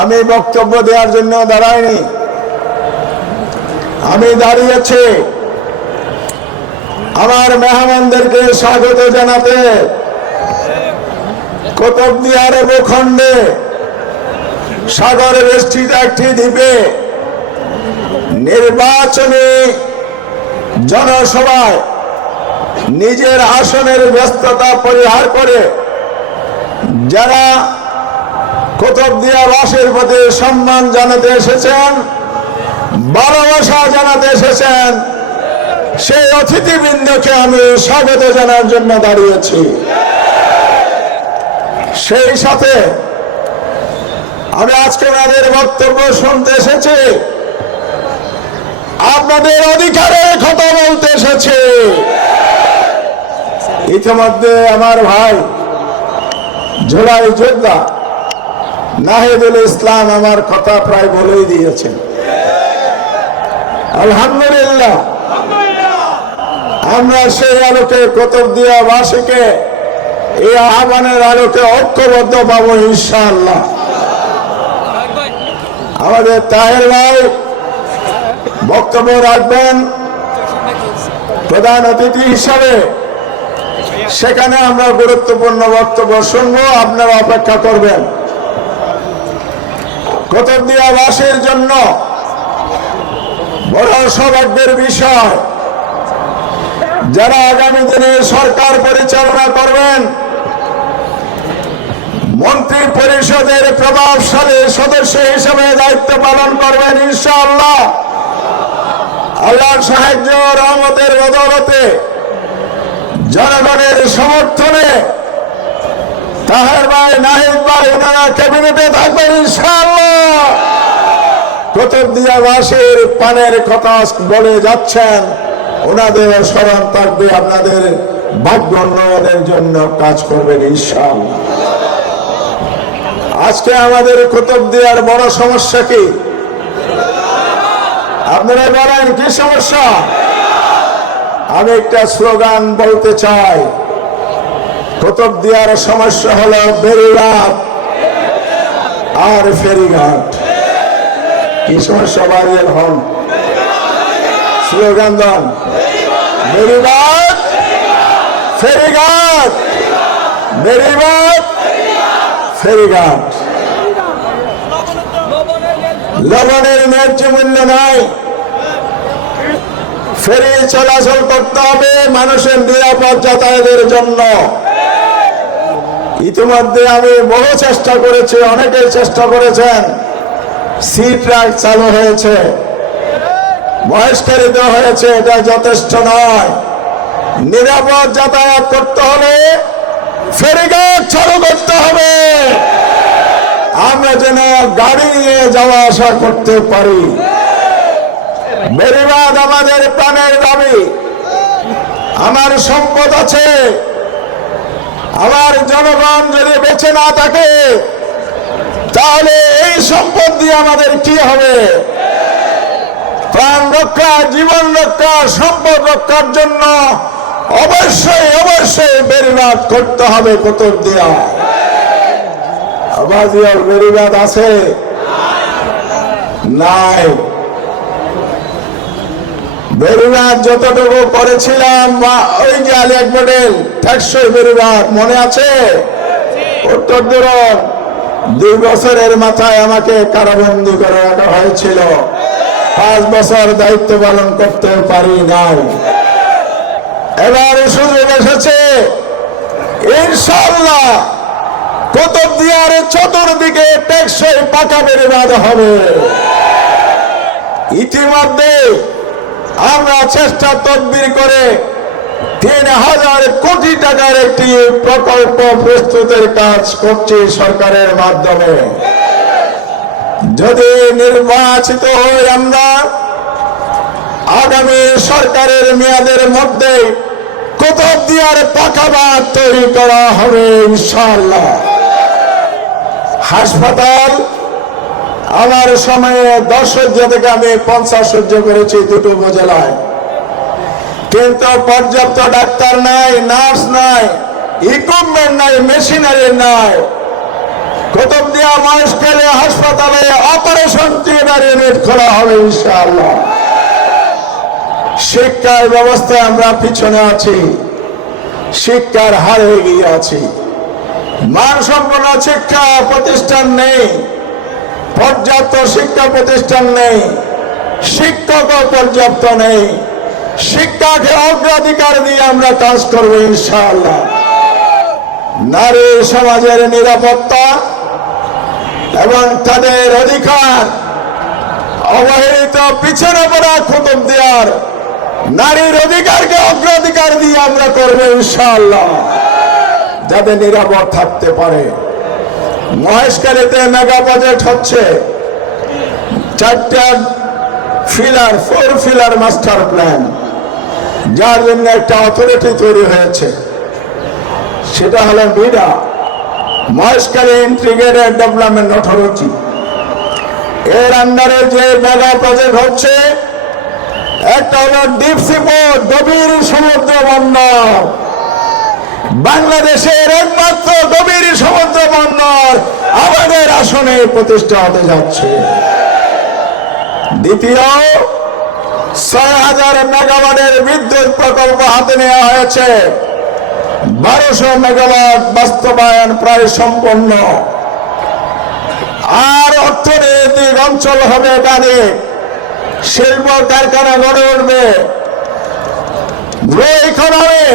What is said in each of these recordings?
আমি বক্তব্য দেওয়ার জন্য দাঁড়াইনি, আমি দাঁড়িয়েছি আমার মেহমানদেরকে স্বাগত জানাতে। কুতুবদিয়ার ভূখণ্ডে সাগর বেষ্টিত একটি দ্বীপে নির্বাচনী জনসভায় নিজের আসনের ব্যস্ততা পরিহার করে যারা কুতুবদিয়াবাসীর প্রতি সম্মান জানাতে এসেছেন, ভালোবাসা জানাতে এসেছেন, সেই অতিথিবৃন্দকে আমি স্বাগত জানার জন্য দাঁড়িয়েছি। সেই সাথে আমি আজকে আপনাদের বক্তব্য শুনতে এসেছি, আপনাদের অধিকারে কথা বলতে এসেছি। ইতিমধ্যে আমার ভাই জুলাই যোদ্ধা নাহিদুল ইসলাম আমার কথা প্রায় বলেই দিয়েছেন। আলহামদুলিল্লাহ, আমরা সেই আলোকে কুতুবদিয়াবাসীকে এই আহ্বানের আলোকে ঐক্যবদ্ধ পাবো ইনশাআল্লাহ। আমাদের তাহের ভাই বক্তব্য রাখবেন প্রধান অতিথি হিসাবে, সেখানে আমরা গুরুত্বপূর্ণ বক্তব্য শুনবো, আপনারা অপেক্ষা করবেন। কুতুবদিয়াবাসীর জন্য বড় সৌভাগ্যের বিষয়, যারা আগামী দিনে সরকার পরিচালনা করবেন, মন্ত্রী পরিষদের প্রভাবশালী সদস্য হিসেবে দায়িত্ব পালন করবেন ইনশাআল্লাহ। আল্লাহর সাহায্য রহমতের বদৌলতে জনগণের সমর্থনে তাহের ভাই, নাহিদ ভাই ওনারা ক্যাবিনেটে থাকবেন ইনশাআল্লাহ। কুতুবদিয়াবাসীর পানের কথা বলে যাচ্ছেন, ওনাদের স্মরণ থাকবে, আপনাদের ভাগ্য উন্নয়নের জন্য কাজ করবেন ইনশাআল্লাহ। আজকে আমাদের কুতুবদিয়ার বড় সমস্যা কি? আপনারা বলেন কি সমস্যা? আমি একটা স্লোগান বলতে চাই, কুতুবদিয়ার সমস্যা হলো বেড়িবাঁধ আর ফেরিঘাট। কি সমস্যা? বাড়িয়ে হন স্লোগান দেন, বেড়িবাঁধ ফেরিঘাট, বেড়িবাঁধ ফেরিঘাট। লবণের ন্যায্য মূল্য নাই, ফেরি চলাচল করতে হবে মানুষের নিরাপদ যাতায়াতের জন্য। ইতিমধ্যে আমি বহু চেষ্টা করেছি, অনেকেই চেষ্টা করেছেন, সি ট্রাক চালু হয়েছে, বহিষ্কারিত হয়েছে, এটা যথেষ্ট নয়। নিরাপদ যাতায়াত করতে হলে ফেরিঘাট চালু করতে হবে, আমরা যেন গাড়ি নিয়ে যাওয়া আসা করতে পারি। বেড়িবাঁধ আমাদের প্রাণের দাবি। আমার সম্পদ আছে, আমার জনগণ যদি বেঁচে না থাকে তাহলে এই সম্পদ দিয়ে আমাদের কি হবে? প্রাণ রক্ষা, জীবন রক্ষা, সম্পদ রক্ষার জন্য অবশ্যই অবশ্যই বেড়িবাঁধ করতে হবে। কুতুবদিয়া আবাজিয়ার বেড়িবাঁধ আছে নাই? বেড়িবাঁধ যতটুকু করেছিলাম, ওই যে আলিয়াক মডেল টেকসই বেড়িবাঁধ মনে আছে? উত্তর দিন 2 বছরের মাথায় আমাকে কারাবন্দী করে রাখা হয়েছিল, 5 বছর দায়িত্ব পালন করতে পারি নাই। এবার সুযোগ এসেছে, ইনশাআল্লাহ কুতুবদিয়ার চতুর্দিকে টেকসই পাকা বেড়িবাঁধ হবে। ইতিমধ্যে আমরা চেষ্টা তদবির করে 3000 কোটি টাকার একটি প্রকল্প প্রস্তুতের কাজ করছি সরকারের মাধ্যমে। যদি নির্বাচিত হই আমরা, আগামী সরকারের মেয়াদের মধ্যে কুতুবদিয়ার পাকা বাঁধ তৈরি করা হবে ইনশাআল্লাহ। হাসপাতাল আমার সময়ে 10 শয্যা থেকে আমি 50 শয্যা করেছি 2টো উপজেলায়, কিন্তু পর্যাপ্ত ডাক্তার নাই, নার্স নাই, ইকুইপমেন্ট নাই, মেশিনারি নাই। কুতুবদিয়া মহেশখালী হাসপাতাল হাসপাতালে অপারেশন থিয়েটার ইউনিট খোলা হবে ইনশাআল্লাহ। শিক্ষার ব্যবস্থায় আমরা পিছনে আছি, শিক্ষার হার এগিয়ে আছি। মানসম্পন্ন শিক্ষা প্রতিষ্ঠান নেই, পর্যাপ্ত শিক্ষা প্রতিষ্ঠান নেই, শিক্ষকও পর্যাপ্ত নেই। শিক্ষাকে অগ্রাধিকার দিয়ে আমরা কাজ করবো ইনশাআল্লাহ। নারী সমাজের নিরাপত্তা এবং তাদের অধিকার অবহেলিত পিছনে পড়া কুতুবদিয়ার নারীর অধিকারকে অগ্রাধিকার দিয়ে আমরা করবো ইনশাআল্লাহ, যাতে নিরাপদ থাকতে পারে। মহেশখালীতে মেগা প্রজেক্ট হচ্ছে, 4টা ফিলার, 4 ফিলার মাস্টার প্ল্যান, যার জন্য একটা অথরিটি তৈরি হয়েছে, সেটা হলো মিডা, মহেশখালী ইন্টিগ্রেটেড ডেভেলপমেন্ট অথরিটি। এর আন্ডারে যে মেগা প্রজেক্ট হচ্ছে, একটা হলো ডিপ সি পোর্ট, গভীর সমুদ্র বন্দর, বাংলাদেশের একমাত্র গভীর সমুদ্র বন্দর আমাদের আসনে প্রতিষ্ঠা হতে যাচ্ছে। দ্বিতীয়, 6000 মেগাওয়াটের বিদ্যুৎ প্রকল্প হাতে নেওয়া হয়েছে, 1200 মেগাওয়াট বাস্তবায়ন প্রায় সম্পন্ন। আর অর্থনৈতিক অঞ্চল হবে এখানে, শিল্প কারখানা গড়ে উঠবে, ব্লু ইকোনমি,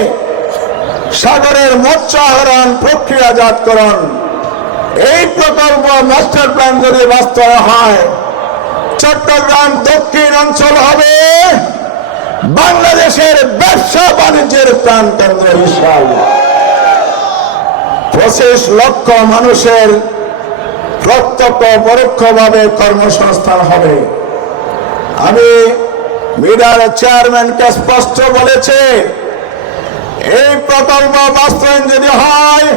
সাগরের মৎস্য আহরণ, প্রক্রিয়াজাতকরণ। এই প্রকল্প মাস্টার প্ল্যান যদি বাস্তবায়ন হয়, চট্টগ্রাম দক্ষিণ অঞ্চল হবে বাংলাদেশের ব্যবসা বাণিজ্যের প্রাণ কেন্দ্র ইনশাআল্লাহ। 25 লক্ষ মানুষের প্রত্যক্ষ পরোক্ষভাবে কর্মসংস্থান হবে। আমি মিডার চেয়ারম্যানকে স্পষ্ট বলেছি, এই প্রকল্প বাস্তবায়ন যদি হয়,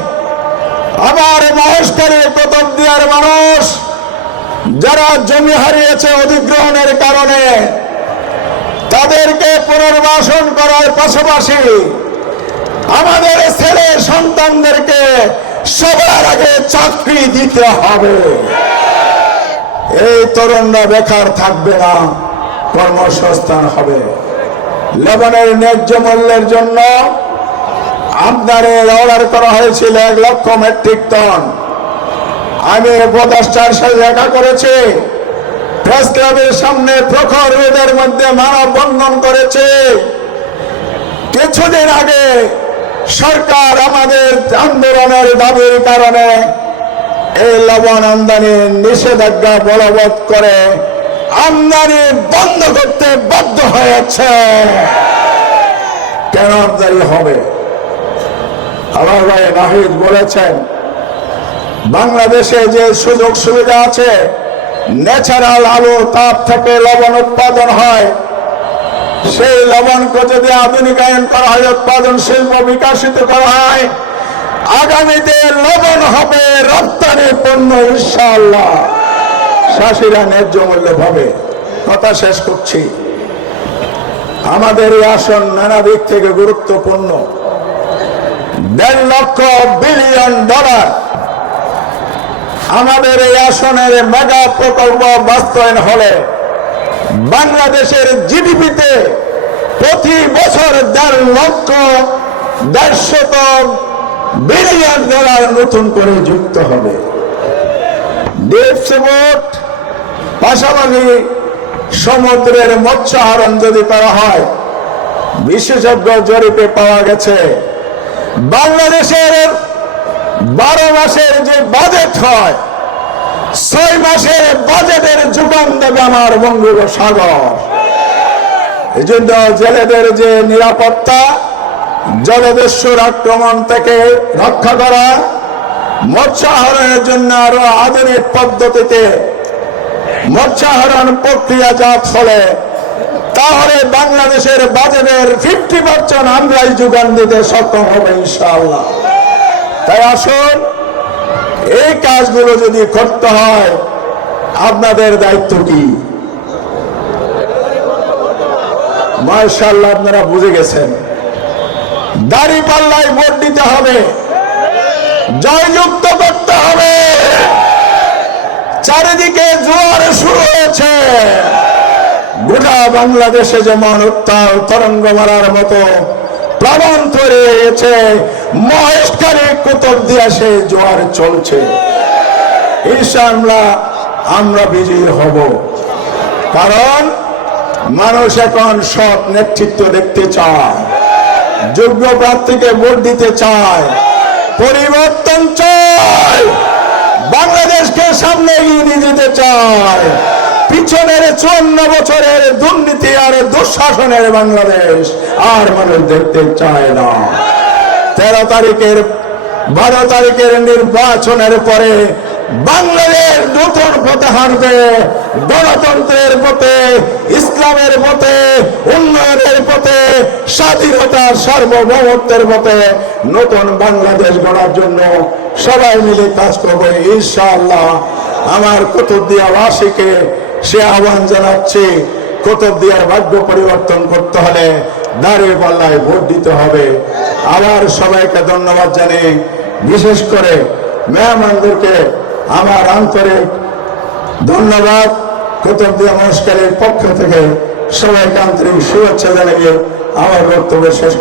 আবার মহেশখালী কুতুবদিয়ার মানুষ যারা জমি হারিয়েছে অধিগ্রহণের কারণে, তাদেরকে পুনর্বাসন করার পাশাপাশি আমাদের ছেলে সন্তানদেরকে সবার আগে চাকরি দিতে হবে। এই তরুণরা বেকার থাকবে না, কর্মসংস্থান হবে। লেবানের ন্যায্য মূল্যের জন্য আমদানির অর্ডার করা হয়েছিল 1 লক্ষ মেট্রিক টন। আমি উপদেষ্টার সাথে দেখা করেছি, প্রেস ক্লাবের সামনে প্রখর রোদের মধ্যে মানববন্ধন করেছে। কিছুদিন আগে সরকার আমাদের আন্দোলনের দাবির কারণে এই লবণ আমদানির নিষেধাজ্ঞা বলবৎ করে আমদানি বন্ধ করতে বাধ্য হয়েছে। কেন আমদানি হবে? আমার ভাই নাহিদ বলেছেন, বাংলাদেশে যে সুযোগ সুবিধা আছে, ন্যাচারাল আলো তাপ থেকে লবণ উৎপাদন হয়, সেই লবণকে যদি আধুনিকায়ন করা হয়, উৎপাদন শিল্প বিকশিত করা হয়, আগামীতে লবণ হবে রপ্তানি পণ্য ইনশাআল্লাহ। চাষিরা ন্যায্য মূল্য পাবে। কথা শেষ করছি, আমাদের এই আসন নানা দিক থেকে গুরুত্বপূর্ণ। $1.5 লক্ষ বিলিয়ন আমাদের এই আসনের মেগা প্রকল্প বাস্তবায়ন হলে বাংলাদেশের জিডিপিতে প্রতি বছর $1.5 বিলিয়ন নতুন করে যুক্ত হবে। ডিপ সি পোর্ট, পাশাপাশি সমুদ্রের মৎস্য আহরণ যদি করা হয়, বিশেষজ্ঞ জরিপে পাওয়া গেছে বাংলাদেশের 12 মাসের যে বাজেট হয়, 6 মাসের বাজেটের যোগান দেবে আমার বঙ্গোপসাগর। এই জন্য জেলেদের যে নিরাপত্তা, জলদস্যুর আক্রমণ থেকে রক্ষা করা, মৎস্য আহরণের জন্য আরো আধুনিক পদ্ধতিতে মৎস্য আহরণ প্রক্রিয়াজাত হলে, তাহলে বাংলাদেশের বাজেটের 50% আমরাই যোগান দিতে সক্ষম হবে ইনশাআল্লাহ। তাই আসুন, এই কাজগুলো যদি করতে হয়, আপনাদের দায়িত্ব কি? মাশাআল্লাহ, আপনারা বুঝে গেছেন। দাঁড়িপাল্লায় ভোট দিতে হবে, জয়যুক্ত করতে হবে, চারিদিকে জোয়ার শুরু হয়েছে। গোটা বাংলাদেশে যেমন উত্তাল তরঙ্গ মারার মতো প্লাবন তৈরি হয়েছে, মহেশখালী কুতুবদিয়া সেই জোয়ার চলছে। ইনশাআল্লাহ আমরা বিজয়ী হব, কারণ মানুষ এখন সৎ নেতৃত্ব দেখতে চায়, যোগ্য প্রার্থীকে ভোট দিতে চায়, পরিবর্তন চায়, বাংলাদেশকে সামনে এগিয়ে নিয়ে যেতে চায়। পিছনের 54 বছরের দুর্নীতি আর দুঃশাসনের বাংলাদেশ আর মানুষ দেখতে চায় না। 12 তারিখের নির্বাচনের পরে বাংলাদেশ নতুন পথে হাঁটবে, গণতন্ত্রের পথে, ইসলামের পথে, উন্নয়নের পথে, স্বাধীনতার সার্বভৌমত্বের পথে নতুন বাংলাদেশ গড়ার জন্য সবাই মিলে কাজ করবে ইনশাআল্লাহ। আমার কুতুবদিয়াবাসীকে সে আহ্বান জানাচ্ছি, কুতুবদিয়ার ভাগ্য পরিবর্তন করতে হলে দাঁড়িপাল্লায় ভোট দিতে হবে। আবার সবাইকে ধন্যবাদ জানিয়ে, বিশেষ করে মেহমানদেরকে আমার আন্তরিক ধন্যবাদ। কুতুবদিয়া মহেশখালীর পক্ষ থেকে সবাইকে আন্তরিক শুভেচ্ছা জানিয়ে আমার বক্তব্য শেষ